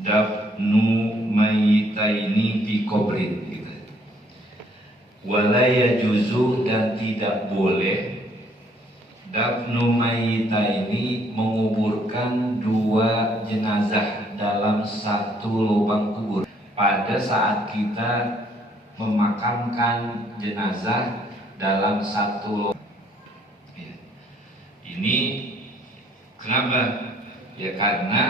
dafnu mayitaini fi qabrin gitu. Wala yajuzu, dan tidak boleh dafnu mayitaini, menguburkan dua jenazah dalam satu lubang kubur. Pada saat kita memakamkan jenazah dalam satu lubang, ini kenapa? Ya karena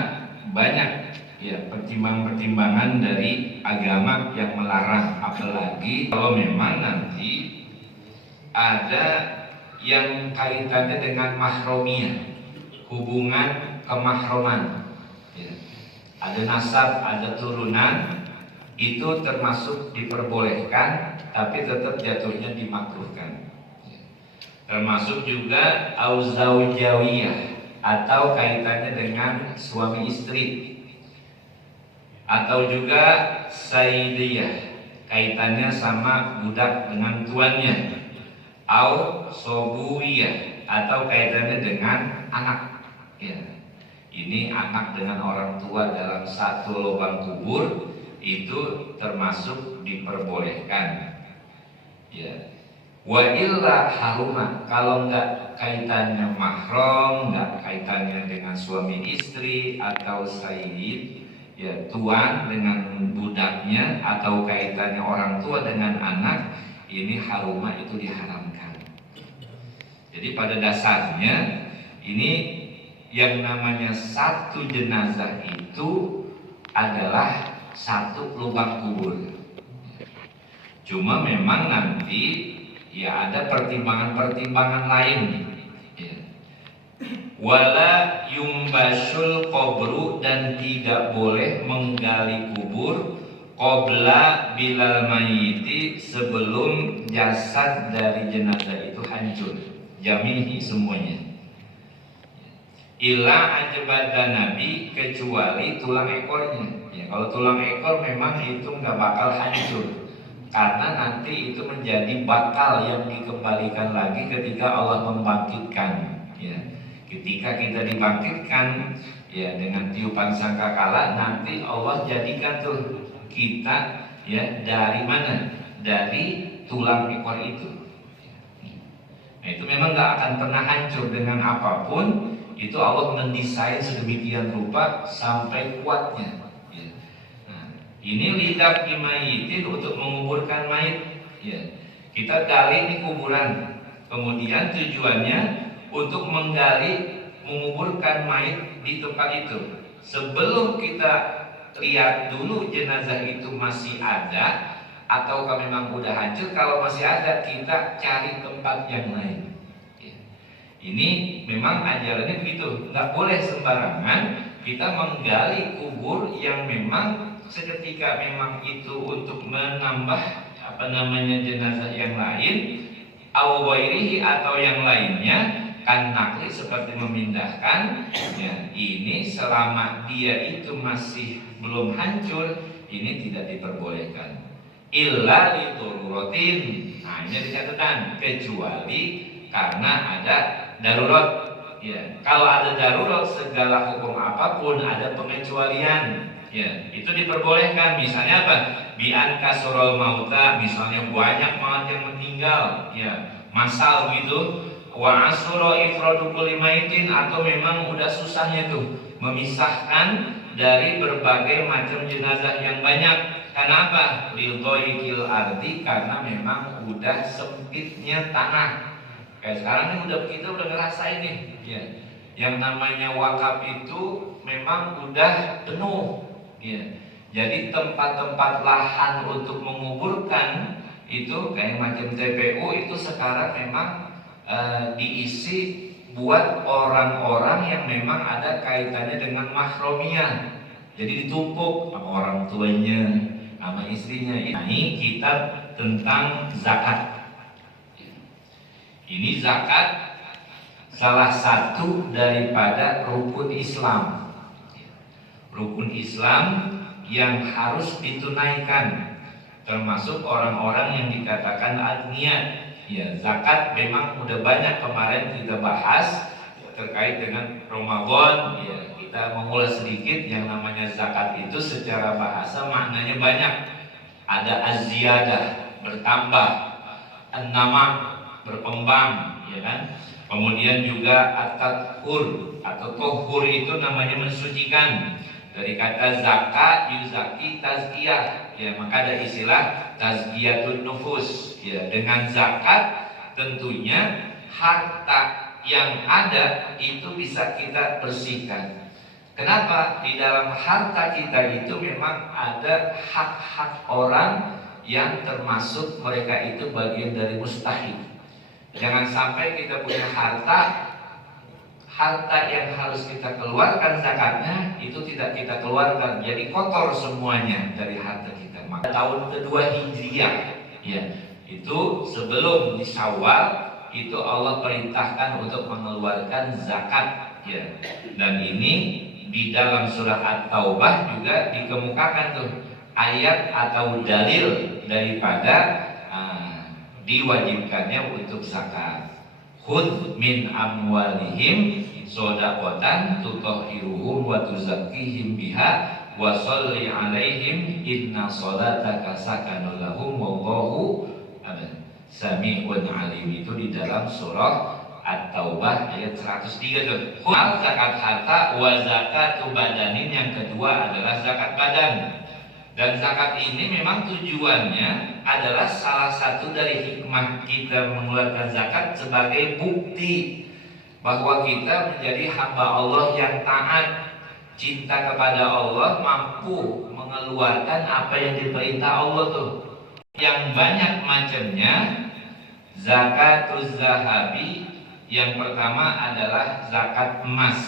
banyak ya pertimbangan-pertimbangan dari agama yang melarang, apalagi kalau memang nanti ada yang kaitannya dengan mahromiyah, hubungan kemahroman ya. Ada nasab, ada turunan, itu termasuk diperbolehkan, tapi tetap jatuhnya dimakruhkan ya. Termasuk juga auzaujawiyah, atau kaitannya dengan suami istri, atau juga sayyidiyah, kaitannya sama budak dengan tuannya, au sobuiyah, atau kaitannya dengan anak ya. Ini anak dengan orang tua dalam satu lubang kubur itu termasuk diperbolehkan ya. Wa illa haruma, kalau enggak kaitannya mahram, enggak kaitannya dengan suami istri atau sayyid ya, tuan dengan budaknya, atau kaitannya orang tua dengan anak, ini haruma, itu diharamkan. Jadi pada dasarnya ini yang namanya satu jenazah itu adalah satu lubang kubur. Cuma memang nanti ya ada pertimbangan-pertimbangan lain ya. Wala yumbasul qabru, dan tidak boleh menggali kubur qabla bilal mayiti, sebelum jasad dari jenazah itu hancur, jamihi semuanya. Illa ajbada nabi, kecuali tulang ekornya ya. Kalau tulang ekor memang itu nggak bakal hancur, karena nanti itu menjadi bakal yang dikembalikan lagi ketika Allah membangkitkan ya. Ketika kita dibangkitkan ya dengan tiupan sangkakala, nanti Allah jadikan tuh kita ya dari mana? Dari tulang ekor itu. Nah itu memang gak akan pernah hancur dengan apapun. Itu Allah mendesain sedemikian rupa sampai kuatnya ya. Nah, ini lidah imayitin, untuk menguburkan mayit ya. Kita gali di kuburan, kemudian tujuannya untuk menggali, menguburkan mayit di tempat itu. Sebelum kita lihat dulu jenazah itu masih ada ataukah memang udah hancur. Kalau masih ada, kita cari tempat yang lain ya. Ini memang ajarannya begitu, nggak boleh sembarangan kita menggali kubur yang memang seketika memang itu untuk menambah jenazah yang lain, atau yang lainnya, kan nakli seperti memindahkan ya. Ini selama dia itu masih belum hancur, ini tidak diperbolehkan. Illa lidururotin, nah ini dikatakan kecuali karena ada darurat ya. Kalau ada darurat, segala hukum apapun ada pengecualian ya, itu diperbolehkan. Misalnya apa? Bi'an kasurul mauta, misalnya banyak banget yang meninggal ya, masal gitu. Wa asuro ifradu kulli maitin, atau memang udah susahnya tuh memisahkan dari berbagai macam jenazah yang banyak. Kenapa? Lidhoikil ardi, karena memang udah sempitnya tanah. Kayak sekarang ini kita udah ngerasain nih ya. Yang namanya wakaf itu memang udah penuh ya. Jadi tempat-tempat lahan untuk menguburkan itu kayak macam TPU itu sekarang memang diisi buat orang-orang yang memang ada kaitannya dengan mahromiyah. Jadi ditumpuk sama orang tuanya, sama istrinya. Ini kitab tentang zakat. Ini zakat salah satu daripada rukun Islam. Rukun Islam yang harus ditunaikan, termasuk orang-orang yang dikatakan agniya. Ya, zakat memang udah banyak kemarin kita bahas terkait dengan Ramadan ya. kita mengulas sedikit yang namanya zakat itu secara bahasa maknanya banyak. Ada az-ziyadah, bertambah, an-nama, berkembang, ya kan? Kemudian juga at-tathur atau tohur itu namanya mensucikan. Dari kata zakat, yuzaki, tazkiyah, ya maka ada istilah tazkiyatun nufus. Ya, dengan zakat tentunya harta yang ada itu bisa kita bersihkan. Kenapa? Di dalam harta kita itu memang ada hak-hak orang yang termasuk mereka itu bagian dari mustahik. Jangan sampai kita punya harta yang harus kita keluarkan zakatnya itu tidak kita keluarkan, jadi kotor semuanya dari harta kita. Maka tahun kedua Hijriah, ya, itu sebelum di Syawal itu Allah perintahkan untuk mengeluarkan zakat, ya. Dan ini di dalam surah At-Taubah juga dikemukakan tuh ayat atau dalil daripada diwajibkannya untuk zakat. Khudh min amwalihim shadaqatan tutahhiruhum wa tuzakkihim biha wa sholli 'alaihim inna sholataka sakanun lahum wallahu sami'un 'alim. Itu di dalam surah At-Taubah ayat 103 tuh. Zakat harta wa zakatu badanin, yang kedua adalah zakat badan. Dan zakat ini memang tujuannya adalah salah satu dari hikmah kita mengeluarkan zakat sebagai bukti bahwa kita menjadi hamba Allah yang taat, cinta kepada Allah, mampu mengeluarkan apa yang diperintah Allah tuh. Yang banyak macamnya, zakatuz zahabi, yang pertama adalah zakat emas,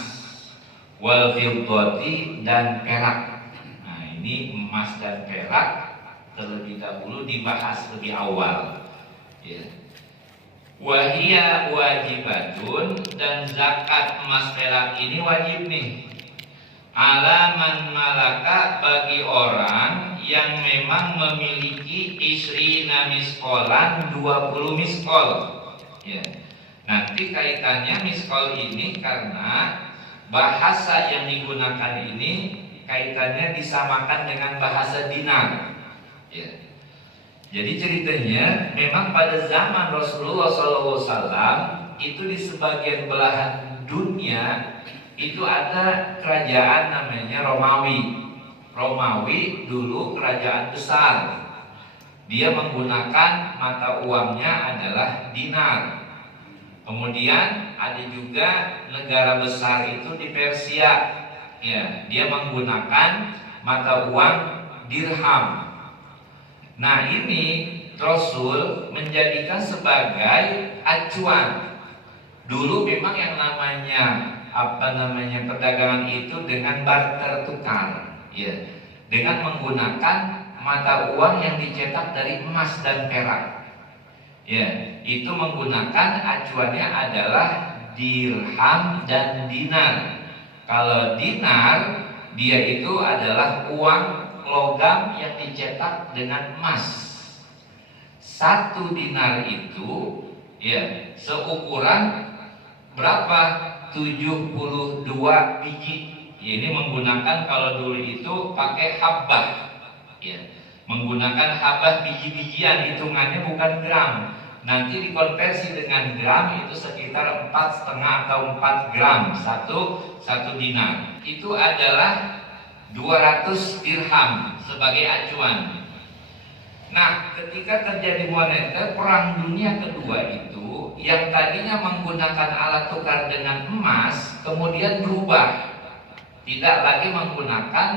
wal fiddati, dan perak. Ini emas dan perak terlebih dahulu dibahas lebih awal, ya. Wahia wajibatun, dan zakat emas perak ini wajib nih. Alaman malaka, bagi orang yang memang memiliki isrina miskolan, 20 miskol, ya. Nanti kaitannya miskol ini karena bahasa yang digunakan ini kaitannya disamakan dengan bahasa dinar, ya. Jadi ceritanya memang pada zaman Rasulullah SAW itu di sebagian belahan dunia itu ada kerajaan namanya Romawi. Romawi dulu kerajaan besar. Dia menggunakan mata uangnya adalah dinar. Kemudian ada juga negara besar itu di Persia. Ya, dia menggunakan mata uang dirham. Nah, ini Rasul menjadikan sebagai acuan. Dulu memang yang namanya perdagangan itu dengan barter tukar, ya, dengan menggunakan mata uang yang dicetak dari emas dan perak. Ya, itu menggunakan acuannya adalah dirham dan dinar. Kalau dinar, dia itu adalah uang logam yang dicetak dengan emas. Satu dinar itu, ya, seukuran berapa? 72 biji. Ya, ini menggunakan, kalau dulu itu pakai habbah, ya, menggunakan habbah biji-bijian, hitungannya bukan gram. Nanti dikonversi dengan gram itu sekitar 4,5 atau 4 gram satu dinar. Itu adalah 200 dirham sebagai acuan. Nah, ketika terjadi moneter Perang Dunia Kedua itu, yang tadinya menggunakan alat tukar dengan emas kemudian berubah, tidak lagi menggunakan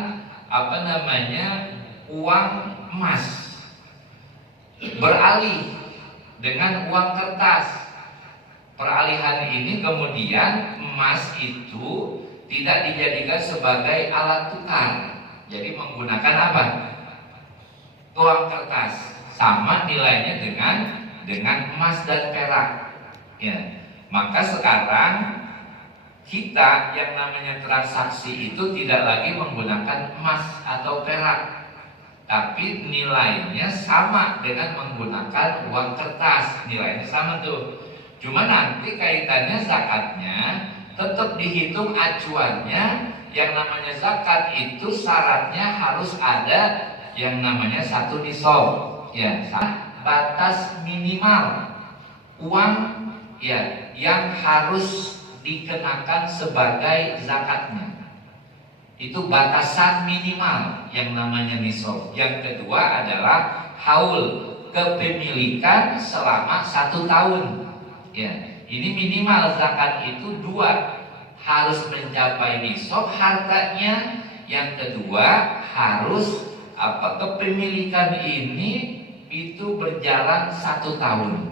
uang emas, beralih dengan uang kertas. Peralihan ini kemudian emas itu tidak dijadikan sebagai alat tukar, jadi menggunakan apa? Uang kertas, sama nilainya dengan emas dan perak, ya. Maka sekarang kita yang namanya transaksi itu tidak lagi menggunakan emas atau perak, tapi nilainya sama dengan menggunakan uang kertas, nilainya sama tuh. Cuma nanti kaitannya zakatnya tetap dihitung acuannya yang namanya zakat itu syaratnya harus ada yang namanya 1 nisab, ya, batas minimal uang, ya, yang harus dikenakan sebagai zakatnya. Itu batasan minimal yang namanya nisab. Yang kedua adalah haul, kepemilikan selama 1 tahun. Ya, ini minimal zakat itu 2, harus mencapai nisab hartanya. Yang kedua harus kepemilikan ini itu berjalan 1 tahun.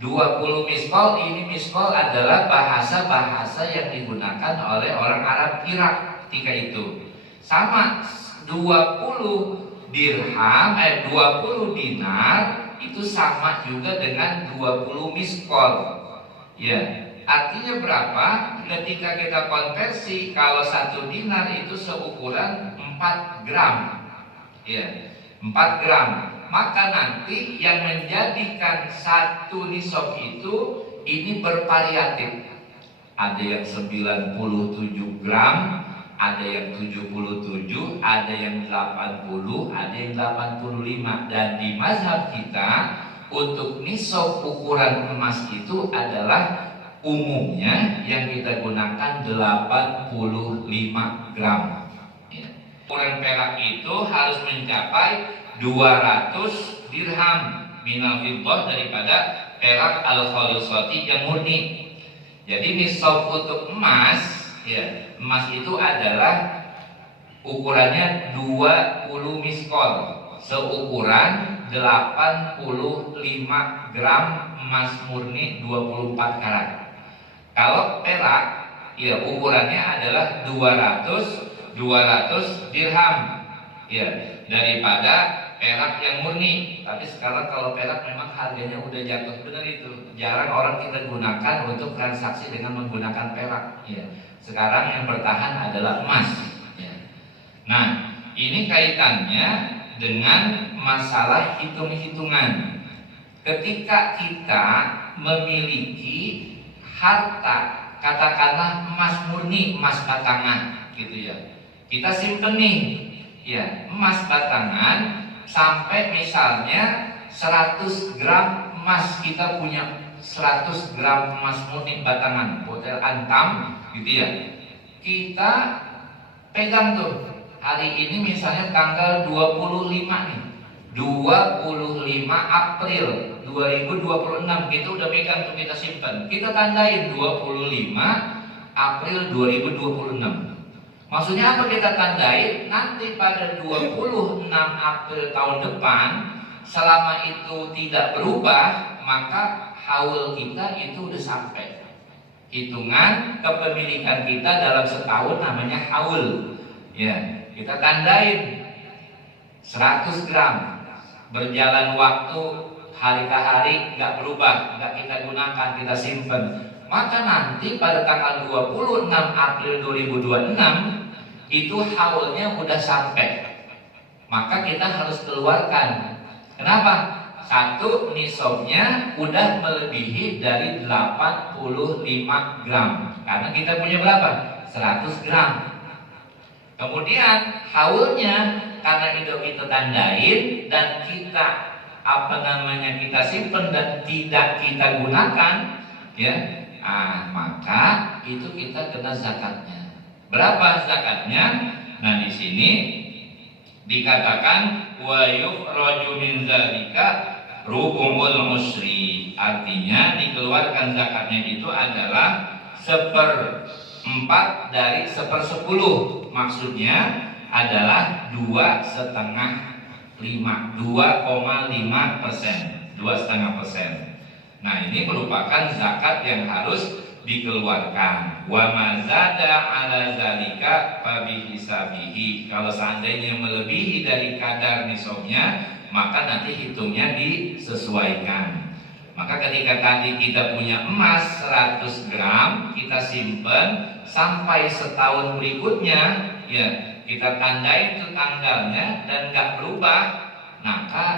20 miskol, ini miskol adalah bahasa-bahasa yang digunakan oleh orang Arab Irak ketika itu. Sama 20 dirham, 20 dinar itu sama juga dengan 20 miskol. Ya, artinya berapa? Ketika kita konversi, kalau 1 dinar itu seukuran 4 gram. Ya, 4 gram. Maka nanti yang menjadikan 1 nisab itu ini bervariatif. Ada yang 97 gram, ada yang 77, ada yang 80, ada yang 85. Dan di mazhab kita untuk nisab ukuran emas itu adalah umumnya yang kita gunakan 85 gram. Ya. Ukuran perak itu harus mencapai 200 dirham minal fiddah daripada perak al-khalisati yang murni. Jadi nisab untuk emas, ya, emas itu adalah ukurannya 20 miskol, seukuran 85 gram emas murni 24 karat. Kalau perak, ya, ukurannya adalah 200 dirham, ya, daripada perak yang murni. Tapi sekarang kalau perak memang harganya udah jatuh, benar itu. Jarang orang kita gunakan untuk transaksi dengan menggunakan perak. Ya. Sekarang yang bertahan adalah emas. Ya. Nah, ini kaitannya dengan masalah hitung-hitungan. Ketika kita memiliki harta, katakanlah emas murni, emas batangan, gitu ya. Kita simpen nih, ya, emas batangan. Sampai misalnya 100 gram emas, kita punya 100 gram emas murni batangan, botel antam, gitu ya. Kita pegang tuh, hari ini misalnya tanggal 25 nih, 25 April 2026, kita udah pegang tuh, kita simpan. Kita tandain 25 April 2026. Maksudnya apa kita tandai? Nanti pada 26 April tahun depan, selama itu tidak berubah, maka haul kita itu udah sampai. Hitungan kepemilikan kita dalam setahun namanya haul. Ya, kita tandain 100 gram. Berjalan waktu hari ke hari nggak berubah, nggak kita gunakan, kita simpan. Maka nanti pada tanggal 26 April 2026 itu haulnya udah sampai. Maka kita harus keluarkan. Kenapa? 1 nisabnya udah melebihi dari 85 gram. Karena kita punya berapa? 100 gram. Kemudian haulnya karena itu kita tandain dan kita kita simpan dan tidak kita gunakan, ya. Maka itu kita kena zakatnya. Berapa zakatnya? Nah, di sini dikatakan wa yukhraju min zalika rubul musri. Artinya dikeluarkan zakatnya itu adalah 1/4 dari 1/10. Maksudnya adalah 2,5%. Nah, ini merupakan zakat yang harus dikeluarkan. Wa mazada ala zalika fabihi sabihi. Kalau seandainya melebihi dari kadar nisabnya, maka nanti hitungnya disesuaikan. Maka ketika tadi kita punya emas 100 gram, kita simpen sampai setahun berikutnya, ya, kita tandai itu tanggalnya dan nggak berubah, maka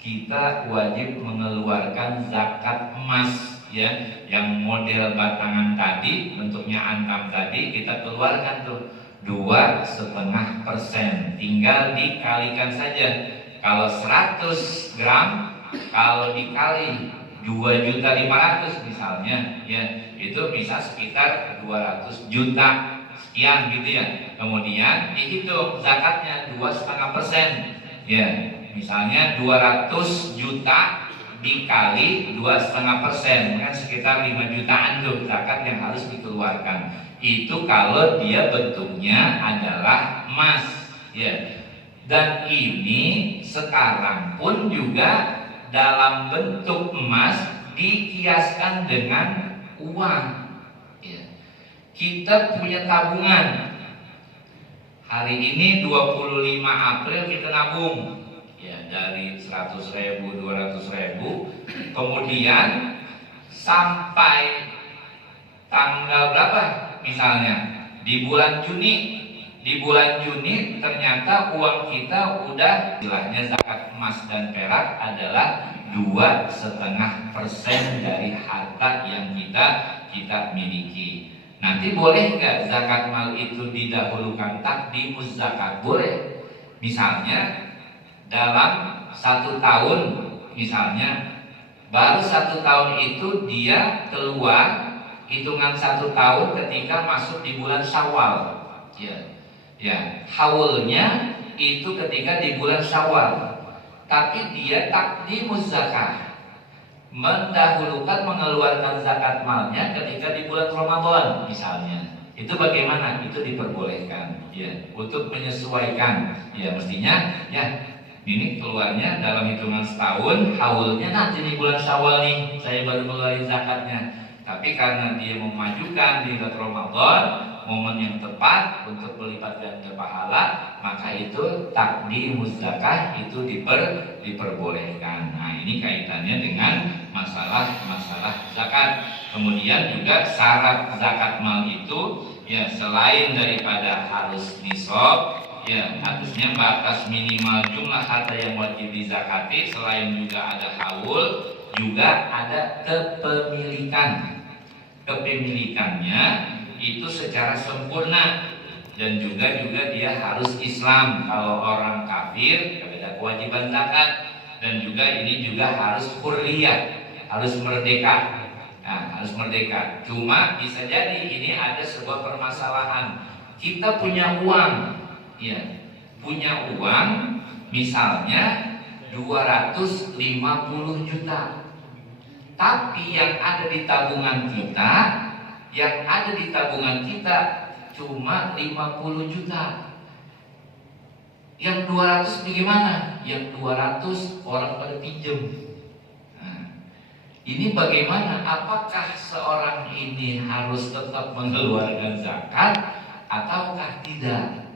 kita wajib mengeluarkan zakat emas, ya, yang model batangan tadi, bentuknya antam tadi, kita keluarkan tuh 2,5%. Tinggal dikalikan saja. Kalau 100 gram, kalau dikali 2.500.000 misalnya, ya, itu bisa sekitar 200 juta sekian gitu ya. Kemudian dihitung zakatnya 2,5%. Ya, misalnya 200 juta dikali 2,5%, kan sekitar 5 jutaan tuh zakat yang harus dikeluarkan. Itu kalau dia bentuknya adalah emas, ya. Dan ini sekarang pun juga dalam bentuk emas dikiaskan dengan uang, ya. Kita punya tabungan. Hari ini 25 April kita nabung, ya, dari 100.000, 200.000. Kemudian sampai tanggal berapa misalnya di bulan Juni ternyata uang kita udah, istilahnya zakat emas dan perak adalah 2,5% dari harta yang kita miliki. Nanti boleh nggak zakat mal itu didahulukan takdimus zakat? Boleh. Misalnya dalam 1 tahun, misalnya baru 1 tahun itu dia keluar hitungan 1 tahun ketika masuk di bulan Syawal, ya, haulnya itu ketika di bulan Syawal. Tapi dia takdimus zakat, mendahulukan mengeluarkan zakat malnya ketika di bulan Ramadan misalnya. Itu bagaimana? Itu diperbolehkan, ya, untuk menyesuaikan. Ya, mestinya ya ini keluarnya dalam hitungan setahun, haulnya nanti di bulan Syawal nih saya baru mengeluarkan zakatnya. Tapi karena dia memajukan di bulan Ramadan, momen yang tepat untuk berlipat ganda pahala, maka itu takdimuz zakah itu diperbolehkan. Nah, ini kaitannya dengan masalah zakat. Kemudian juga syarat zakat mal itu, ya, selain daripada harus nisab, ya, harusnya batas minimal jumlah harta yang wajib dizakati, selain juga ada haul, juga ada kepemilikannya itu secara sempurna, dan juga dia harus Islam. Kalau orang kafir ada kewajiban zakat, dan juga ini juga harus hurriyah, harus merdeka. Nah, harus merdeka. Cuma bisa jadi ini ada sebuah permasalahan. Kita punya uang, ya, punya uang misalnya 250 juta. Tapi yang ada di tabungan kita cuma 50 juta. Yang 200 bagaimana? Yang 200 orang pada pinjam. Nah, ini bagaimana? Apakah seorang ini harus tetap mengeluarkan zakat ataukah tidak?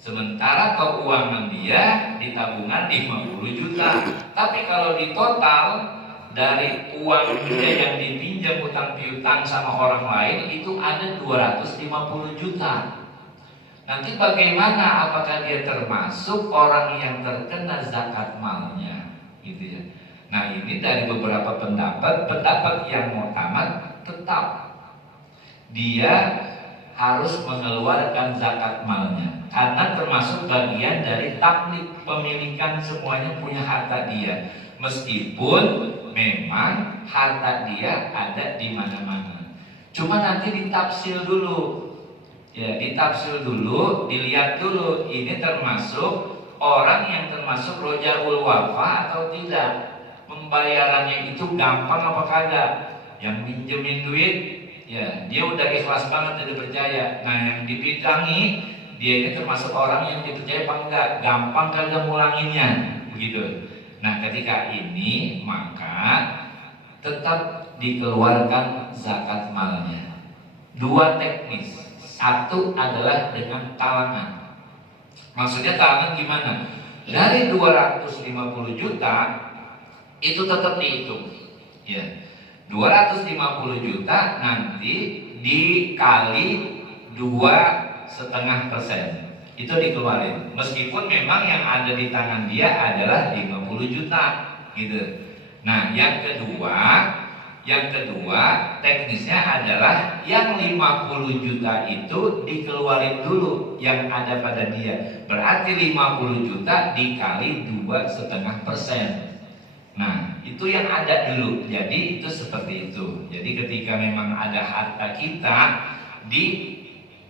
Sementara keuangan dia di tabungan 50 juta. Tapi kalau di total dari uang dia yang dipinjam utang piutang sama orang lain itu ada 250 juta. Nanti bagaimana? Apakah dia termasuk orang yang terkena zakat malnya? Gitu ya. Nah, ini dari beberapa pendapat yang muktamad tetap dia harus mengeluarkan zakat malnya, karena termasuk bagian dari taklik pemilikan, semuanya punya harta dia. Meskipun memang harta dia ada di mana-mana, cuma nanti ditafsir dulu, ya, dilihat dulu ini termasuk orang yang termasuk rojaul wafa atau tidak, pembayarannya itu gampang apa kagak. Yang minjemin duit, ya, dia udah ikhlas banget, dia percaya. Nah, yang dipidangi dia ini termasuk orang yang dipercaya apa enggak, gampang kagak ngulanginnya, begitu. Nah, ketika ini maka tetap dikeluarkan zakat malnya. 2 teknis. Satu adalah dengan talangan. Maksudnya talangan gimana? Dari 250 juta itu tetap dihitung, ya. 250 juta nanti dikali 2,5%. Itu dikeluarin, meskipun memang yang ada di tangan dia adalah 50 juta gitu. Nah, yang kedua Yang kedua, teknisnya adalah yang 50 juta itu dikeluarin dulu yang ada pada dia. Berarti 50 juta dikali 2,5%. Nah, itu yang ada dulu. Jadi itu seperti itu. Jadi ketika memang ada harta kita di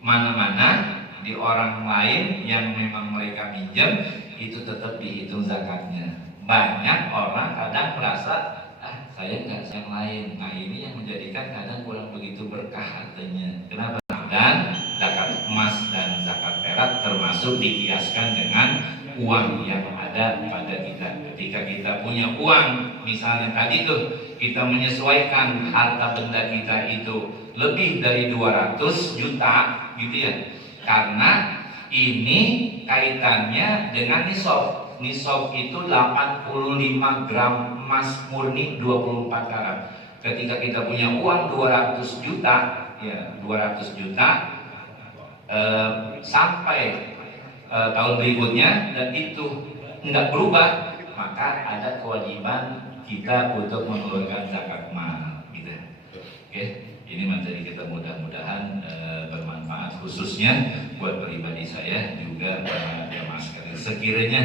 mana-mana, di orang lain yang memang mereka minjem, itu tetap dihitung zakatnya. Banyak orang kadang merasa saya nggak yang lain. Nah ini yang menjadikan kadang kurang begitu berkah hartanya. Kenapa? Dan zakat emas dan zakat perak termasuk dikiaskan dengan uang yang ada pada kita. Ketika kita punya uang, misalnya tadi tuh kita menyesuaikan harta benda kita itu lebih dari 200 juta gitu ya. Karena ini kaitannya dengan nisab. Nisab itu 85 gram emas murni 24 karat. Ketika kita punya uang 200 juta, ya 200 juta sampai tahun berikutnya dan itu tidak berubah, maka ada kewajiban kita untuk mengeluarkan zakat mal, gitu. Oke, ini materi kita mudah-mudahan bermanfaat khususnya buat pribadi saya juga jamaah sekalian. Sekiranya